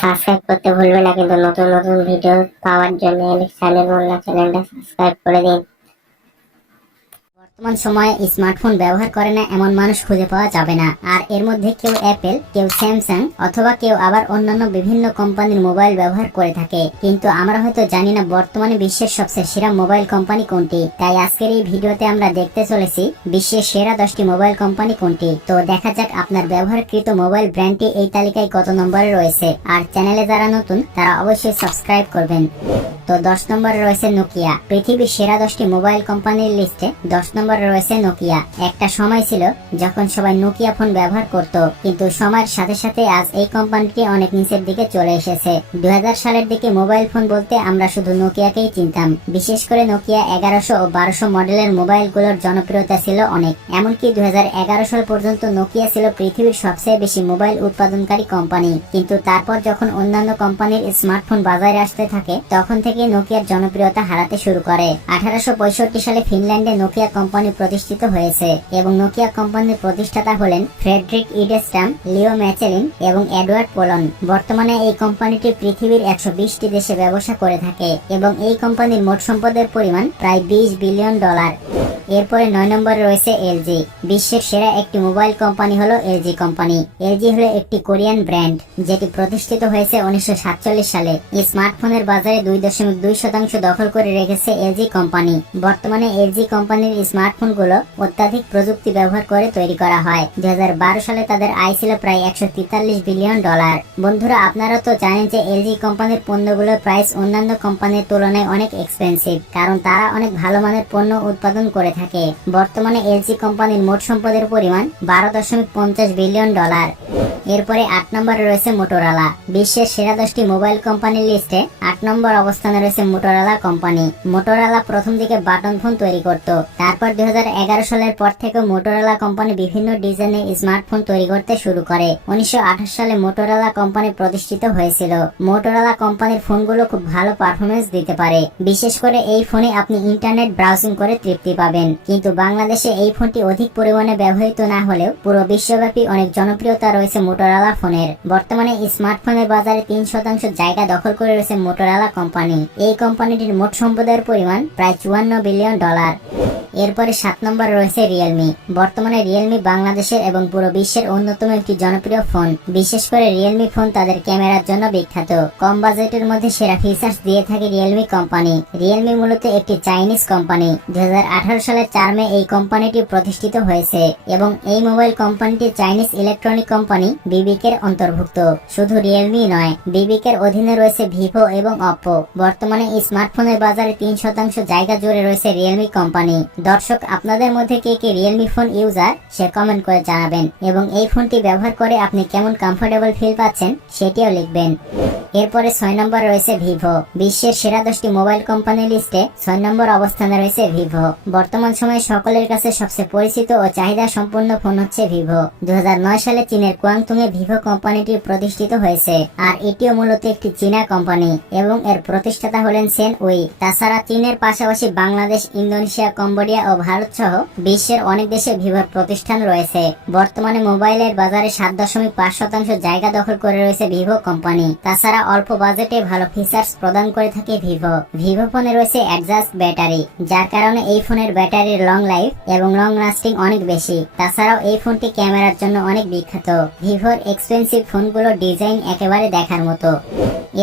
Subscribe করতে ভুলবে না কিন্তু নতুন নতুন ভিডিও পাওয়ার জন্য চ্যানেল মোল্লা চ্যানেলটা সাবস্ক্রাইব করে দিন। বর্তমান সময়ে স্মার্টফোন ব্যবহার করে না এমন মানুষ খুঁজে পাওয়া যাবে না। আর এর মধ্যে কেউ অ্যাপেল, কেউ স্যামসাং অথবা কেউ আবার অন্যান্য বিভিন্ন কোম্পানির মোবাইল ব্যবহার করে থাকে, কিন্তু আমরা হয়তো জানি না বর্তমানে বিশ্বের সবচেয়ে সেরা মোবাইল কোম্পানি কোনটি। তাই আজকের এই ভিডিওতে আমরা দেখতে চলেছি বিশ্বের সেরা 10টি মোবাইল কোম্পানি কোনটি। তো দেখা যাক আপনার ব্যবহারকৃত মোবাইল ব্র্যান্ডটি এই তালিকায় কত নম্বরে রয়েছে। আর চ্যানেলে যারা নতুন তারা অবশ্যই সাবস্ক্রাইব করবেন। তো 10 নম্বরে রয়েছে নোকিয়া। পৃথিবীর সেরা 10টি মোবাইল কোম্পানির লিস্টে 10 নম্বরে রয়েছে নোকিয়া। একটা সময় ছিল যখন সবাই নোকিয়া ফোন ব্যবহার করত, কিন্তু সময়ের সাথে সাথে আজ এই কোম্পানিটি অনেক নিচের দিকে চলে এসেছে। 2000 সালের দিকে মোবাইল ফোন বলতে আমরা শুধু নোকিয়াকেই চিনতাম। বিশেষ করে নোকিয়া 1100 ও 1200 মডেলের মোবাইলগুলোর জনপ্রিয়তা ছিল অনেক। এমনকি 2011 সাল পর্যন্ত নোকিয়া ছিল পৃথিবীর সবচেয়ে বেশি মোবাইল উৎপাদনকারী কোম্পানি। কিন্তু তারপর যখন অন্যান্য কোম্পানির স্মার্টফোন বাজারে আসতে থাকে, তখন থেকে নোকিয়ার জনপ্রিয়তা হারাতে শুরু করে। 1865 সালে ফিনল্যান্ডে নোকিয়া কোম্পানি প্রতিষ্ঠিত হয়েছে এবং নোকিয়া কোম্পানির প্রতিষ্ঠাতা হলেন ফ্রেডরিক ইডেস্টাম, লিও ম্যাচেলিন এবং এডওয়ার্ড পোলন। বর্তমানে এই কোম্পানিটি পৃথিবীর 120টি দেশে ব্যবসা করে থাকে এবং এই কোম্পানির মোট সম্পদের পরিমাণ প্রায় $20 বিলিয়ন। এরপরে 9 নম্বরে রয়েছে এলজি। বিশ্বের সেরা একটি মোবাইল কোম্পানি হলো এলজি কোম্পানি। এলজি হলো একটি কোরিয়ান ব্র্যান্ড যেটি প্রতিষ্ঠিত হয়েছে 1947 সালে। স্মার্টফোনের বাজারে 2.2% দখল করে রেখেছে এলজি কোম্পানি। বর্তমানে এলজি কোম্পানির স্মার্টফোনগুলো অত্যাধিক প্রযুক্তি ব্যবহার করে তৈরি করা হয়। 2012 সালে তাদের আয় ছিল প্রায় $143 বিলিয়ন। বন্ধুরা, আপনারা তো জানেন যে এলজি কোম্পানির পণ্যগুলোর প্রাইস অন্যান্য কোম্পানির তুলনায় অনেক এক্সপেন্সিভ, কারণ তারা অনেক ভালো মানের পণ্য উৎপাদন করে থাকে। বর্তমানে এলজি কোম্পানির মোট সম্পদের পরিমাণ $12.50 বিলিয়ন। এরপরে 8 নম্বরে রয়েছে মোটোরোলা। বিশ্বের সেরা 10টি মোবাইল কোম্পানির লিস্টে 8 নম্বর অবস্থানে রয়েছে মোটোরোলা কোম্পানি। মোটোরোলা প্রথম দিকে বাটন ফোন তৈরি করত, তারপর 2011 সালের পর থেকে মোটোরোলা কোম্পানি বিভিন্ন ডিজাইনের স্মার্টফোন তৈরি করতে শুরু করে। 1928 সালে মোটোরোলা কোম্পানি প্রতিষ্ঠিত হয়েছিল। মোটোরোলা কোম্পানির ফোনগুলো খুব ভালো পারফরমেন্স দিতে পারে। বিশেষ করে এই ফোনে আপনি ইন্টারনেট ব্রাউজিং করে তৃপ্তি পাবেন। কিন্তু বাংলাদেশে এই ফোনটি অধিক পরিমাণে ব্যবহৃত না হলেও পুরো বিশ্বব্যাপী অনেক জনপ্রিয়তা রয়েছে মোটোরোলা ফোনের। বর্তমানে স্মার্টফোনের বাজারে 3% জায়গা দখল করে রয়েছে মোটোরোলা কোম্পানি। এই কোম্পানিটির মোট সম্পদের পরিমাণ প্রায় $54 বিলিয়ন। এরপরে 7 নম্বরে রয়েছে রিয়েলমি। বর্তমানে রিয়েলমি বাংলাদেশের এবং পুরো বিশ্বের অন্যতম একটি জনপ্রিয় ফোন। বিশেষ করে রিয়েলমি ফোন তাদের ক্যামেরার জন্য বিখ্যাত। কম বাজেটের মধ্যে সেরা ফিচার্স দিয়ে থাকে রিয়েলমি কোম্পানি। রিয়েলমি মূলত একটি চাইনিজ কোম্পানি। 2018 সালের 4 মে এই কোম্পানিটি প্রতিষ্ঠিত হয়েছে এবং এই মোবাইল কোম্পানিটি চাইনিজ ইলেকট্রনিক কোম্পানি বিবিকের অন্তর্ভুক্ত। শুধু রিয়েলমি নয়, বিবিকের অধীনে রয়েছে ভিভো এবং অপ্পো। বর্তমানে স্মার্টফোনের বাজারে 3% জায়গা জুড়ে রয়েছে রিয়েলমি কোম্পানি। দর্শক, আপনাদের মধ্যে কে কে রিয়েলমি ফোন ইউজার সে কমেন্ট করে জানাবেন এবং এই ফোনটি ব্যবহার করে আপনি কেমন কমফোর্টেবল ফিল পাচ্ছেন সেটিও লিখবেন। এরপরে 6 নম্বর রয়েছে ভিভো। বিশ্বের সেরা 10টি মোবাইল কোম্পানি লিস্টে 6 নম্বর অবস্থানে রয়েছে ভিভো। বর্তমান সময়ে সকলের কাছে সবচেয়ে পরিচিত ও চাহিদা সম্পন্ন ফোন হচ্ছে ভিভো। 2009 সালে চীনের কুয়াংতুংয়ে ভিভো কোম্পানিটি প্রতিষ্ঠিত হয়েছে, আর এটিও মূলত একটি চীনা কোম্পানি এবং এর প্রতিষ্ঠাতা হলেন সেন উই। তাছাড়া চীনের পাশাপাশি বাংলাদেশ, ইন্দোনেশিয়া, কম্বোডিয়া ও ভারত সহ বিশ্বের অনেক দেশে ভিভোর প্রতিষ্ঠান রয়েছে। বর্তমানে মোবাইলের বাজারে 7.5% জায়গা দখল করে রয়েছে ভিভো কোম্পানি। তাছাড়া অল্প বাজেটে ভালো ফিচার্স প্রদান করে থাকে ভিভো। ভিভো ফোনে রয়েছে অ্যাডজাস্ট ব্যাটারি, যার কারণে এই ফোনের ব্যাটারির লং লাইফ এবং লং লাস্টিং অনেক বেশি। তাছাড়াও এই ফোনটি ক্যামেরার জন্য অনেক বিখ্যাত। ভিভোর এক্সপেন্সিভ ফোনগুলোর ডিজাইন একেবারে দেখার মতো।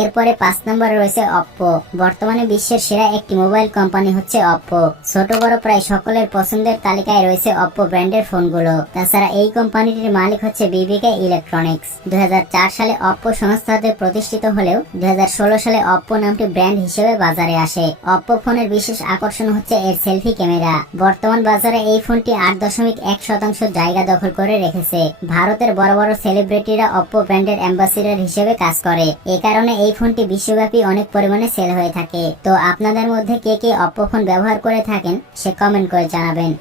এরপরে 5 নম্বরে রয়েছে অপ্পো। বর্তমানে বিশ্বের সেরা একটি মোবাইল কোম্পানি হচ্ছে অপ্পো। ছোট বড় প্রায় সকলের পছন্দের তালিকায় রয়েছে অপ্পো ব্র্যান্ডের ফোনগুলো। তাছাড়া এই কোম্পানিটির মালিক হচ্ছে বিবিকে ইলেকট্রনিক্স। 2004 সালে অপ্পো সংস্থাতে প্রতিষ্ঠিত হলেও 2016 সালে অপ্পো নামটি ব্র্যান্ড হিসেবে বাজারে আসে। অপ্পো ফোনের বিশেষ আকর্ষণ হচ্ছে এর সেলফি ক্যামেরা। বর্তমান বাজারে এই ফোনটি 8.1% জায়গা দখল করে রেখেছে। ভারতের বড় বড় সেলিব্রিটিরা অপ্পো ব্র্যান্ডের অ্যাম্বাসিডর হিসেবে কাজ করে। এ কারণে এই ফোনটি বিশ্বব্যাপী অনেক পরিমাণে সেল হয়ে থাকে। তো আপনাদের মধ্যে কে কে অপ্পো ফোন ব্যবহার করে থাকেন সে কমেন্ট করে জানাবেন।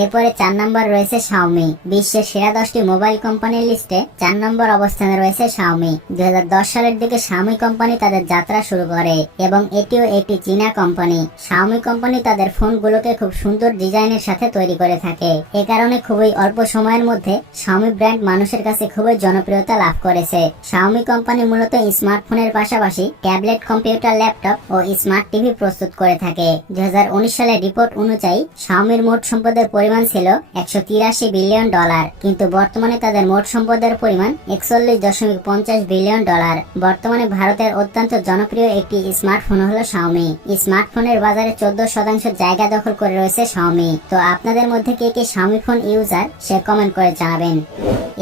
এরপরে 4 নম্বর রয়েছে শাওমি। বিশ্বের সেরা 10টি মোবাইল কোম্পানির লিস্টে 4 নম্বর অবস্থানে রয়েছে শাওমি। 2010 সালের দিকে শাওমি কোম্পানি তাদের যাত্রা শুরু করে এবং এটিও একটি চীনা কোম্পানি। শাওমি কোম্পানি তাদের ফোনগুলোকে খুব সুন্দর ডিজাইনের সাথে তৈরি করে থাকে। এ কারণে খুবই অল্প সময়ের মধ্যে শাওমি ব্র্যান্ড মানুষের কাছে খুবই জনপ্রিয়তা লাভ করেছে। শাওমি কোম্পানি মূলত স্মার্টফোনের পাশাপাশি ট্যাবলেট, কম্পিউটার, ল্যাপটপ ও স্মার্ট টিভি প্রস্তুত করে থাকে। 2019 সালের রিপোর্ট অনুযায়ী শাওমির মোট সম্পদের পরিমাণ ছিল $183 বিলিয়ন, কিন্তু বর্তমানে তাদের মোট সম্পদের পরিমাণ $41.50 বিলিয়ন। বর্তমানে ভারতের অত্যন্ত জনপ্রিয় একটি স্মার্টফোন হলো শাওমি। স্মার্টফোনের বাজারে 14% জায়গা দখল করে রয়েছে শাওমি। তো আপনাদের মধ্যে কে কে শাওমি ফোন ইউজার সে কমেন্ট করে জানাবেন।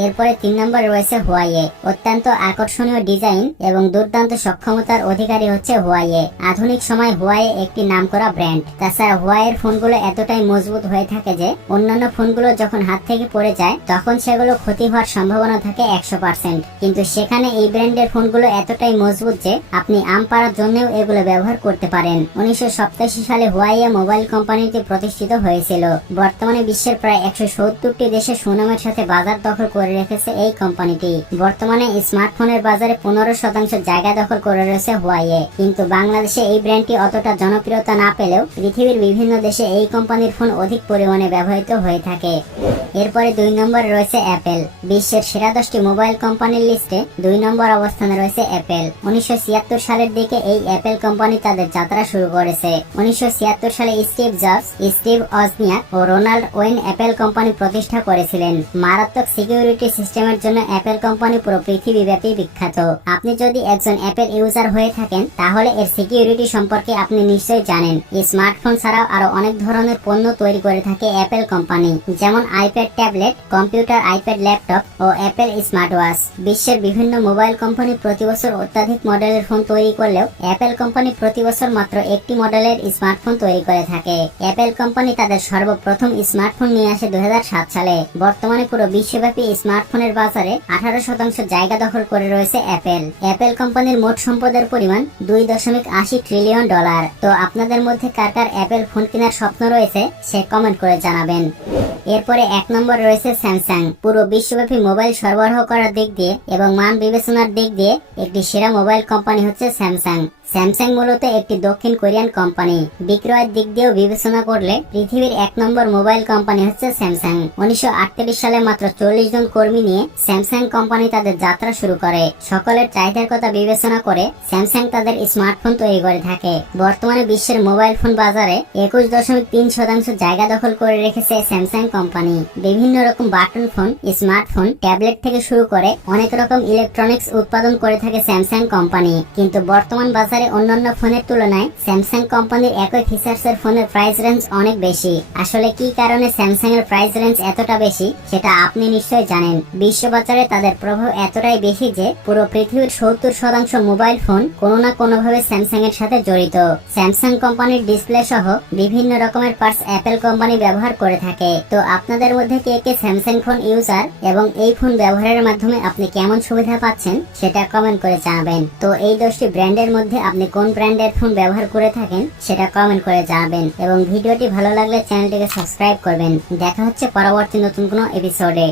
এরপরে 3 নম্বরে রয়েছে হুয়াইয়ে। অত্যন্ত আকর্ষণীয় ডিজাইন এবং দুর্দান্ত সক্ষমতার অধিকারী হচ্ছে হুয়াইয়ে। আধুনিক সময় হুয়াইয়ে একটি নামকরা ব্র্যান্ড। তাছাড়া হুয়াইয়ের ফোনগুলো এতটাই মজবুত হয়ে থাকে যে অন্যান্য ফোনগুলো যখন হাত থেকে পড়ে যায় তখন সেগুলো ক্ষতি হওয়ার সম্ভাবনা থাকে 100%, কিন্তু সেখানে এই ব্র্যান্ডের ফোনগুলো এতটাই মজবুত যে আপনি আম পাড়ার জন্যও এগুলো ব্যবহার করতে পারেন। 1987 সালে হুয়াইয়ে মোবাইল কোম্পানিটি প্রতিষ্ঠিত হয়েছিল। বর্তমানে বিশ্বের প্রায় 170টি দেশে সুনামের সাথে বাজার দখল করে রেখেছে এই কোম্পানিটি। বর্তমানে স্মার্টফোনের বাজারে 15% জায়গা দখল করে রয়েছে হুয়াইয়ে, কিন্তু বাংলাদেশে এই ব্র্যান্ডটি অতটা জনপ্রিয়তা না পেলেও পৃথিবীর বিভিন্ন দেশে এই কোম্পানির ফোন অধিক পরিমাণে ব্যবহৃত হয়ে থাকে। এরপরে 2 নম্বরে রয়েছে অ্যাপেল। বিশ্বের সেরা 10টি মোবাইল কোম্পানির লিস্টে 2 নম্বর অবস্থানে রয়েছে অ্যাপেল। 1976 সালের দিকে এই অ্যাপেল কোম্পানি তাদের যাত্রা শুরু করেছে। 1976 সালে স্টিভ জবস, স্টিভ ওজনিয়াক ও রোনাল্ড ওয়েন অ্যাপেল কোম্পানি প্রতিষ্ঠা করেছিলেন। মারাত্মক সিকিউরিটি সিস্টেমের জন্য অ্যাপেল কোম্পানি পুরো পৃথিবীব্যাপী বিখ্যাত। আপনি যদি একজন অ্যাপেল ইউজার হয়ে থাকেন তাহলে এর সিকিউরিটি সম্পর্কে আপনি নিশ্চয়ই জানেন। স্মার্টফোন ছাড়াও আরো অনেক ধরনের পণ্য তৈরি করে থাকে অ্যাপেল কোম্পানি, যেমন iPad tablet, computer, iPad laptop ও অ্যাপেল স্মার্ট ওয়াচ। বিশ্বের বিভিন্ন মোবাইল কোম্পানি প্রতি বছর অত্যাধিক মডেলের ফোন তৈরি করলেও অ্যাপেল কোম্পানি প্রতি বছর মাত্র একটি মডেলের স্মার্টফোন তৈরি করে থাকে। অ্যাপেল কোম্পানি তাদের সর্বপ্রথম স্মার্টফোন নিয়ে আসে 2007 সালে। বর্তমানে পুরো বিশ্বব্যাপী স্মার্টফোনের বাজারে 18% জায়গা দখল করে রয়েছে অ্যাপেল। অ্যাপেল কোম্পানির মোট সম্পদের পরিমাণ $2.80 ট্রিলিয়ন। তো আপনাদের মধ্যে কার কার অ্যাপেল ফোন কেনার স্বপ্ন রয়েছে সে কমেন্ট করে জানাবেন। এরপরে 1 নম্বর রয়েছে স্যামসাং। পুরো বিশ্বব্যাপী মোবাইল সরবরাহ করার দিক দিয়ে এবং মান বিবেচনার দিক দিয়ে একটি সেরা মোবাইল কোম্পানি হচ্ছে স্যামসাং। স্যামসাং মূলত একটি দক্ষিণ কোরিয়ান কোম্পানি। বিক্রয়ের দিক দিয়েও বিবেচনা করলে পৃথিবীর 1 নম্বর মোবাইল কোম্পানি হচ্ছে স্যামসাং। 1938 সালে মাত্র 40 জন কর্মী নিয়ে স্যামসাং কোম্পানি তাদের যাত্রা শুরু করে। সকলের চাহিদার কথা বিবেচনা করে স্যামসাং তাদের স্মার্টফোন তৈরি করে থাকে। বর্তমানে বিশ্বের মোবাইল ফোন বাজারে 21.3% জায়গা দখল করে রেখেছে স্যামসাং কোম্পানি। বিভিন্ন রকম বাটন ফোন, স্মার্টফোন, ট্যাবলেট থেকে শুরু করে অনেক রকম ইলেকট্রনিক্স উৎপাদন করে থাকে স্যামসাং কোম্পানি। কিন্তু বর্তমান বাজারে অন্যান্য ফোনের তুলনায় স্যামসাং কোম্পানির একই ফিচার্সের ফোনের প্রাইস রেঞ্জ অনেক বেশি। আসলে কি কারণে স্যামসাং এর প্রাইস রেঞ্জ এতটা বেশি সেটা আপনি নিশ্চয়ই জানেন। বিশ্ববাজারে তাদের প্রভাব এতটাই বেশি যে পুরো পৃথিবীর 70% মোবাইল ফোন কোনো না কোনোভাবে স্যামসাং এর সাথে জড়িত। স্যামসাং কোম্পানির ডিসপ্লে সহ বিভিন্ন রকমের পার্টস অ্যাপেল কোম্পানি ব্যবহার করে থাকে। তো আপনাদের মধ্যে কে কে স্যামসাং ফোন ইউজার এবং এই ফোন ব্যবহারের মাধ্যমে আপনি কেমন সুবিধা পাচ্ছেন সেটা কমেন্ট করে জানাবেন। তো এই 10টি ব্র্যান্ডের মধ্যে আপনি কোন ব্র্যান্ডের ফোন ব্যবহার করে থাকেন সেটা কমেন্ট করে জানাবেন এবং ভিডিওটি ভালো লাগলে চ্যানেলটিকে সাবস্ক্রাইব করবেন। দেখা হচ্ছে পরবর্তী নতুন কোনো এপিসোডে।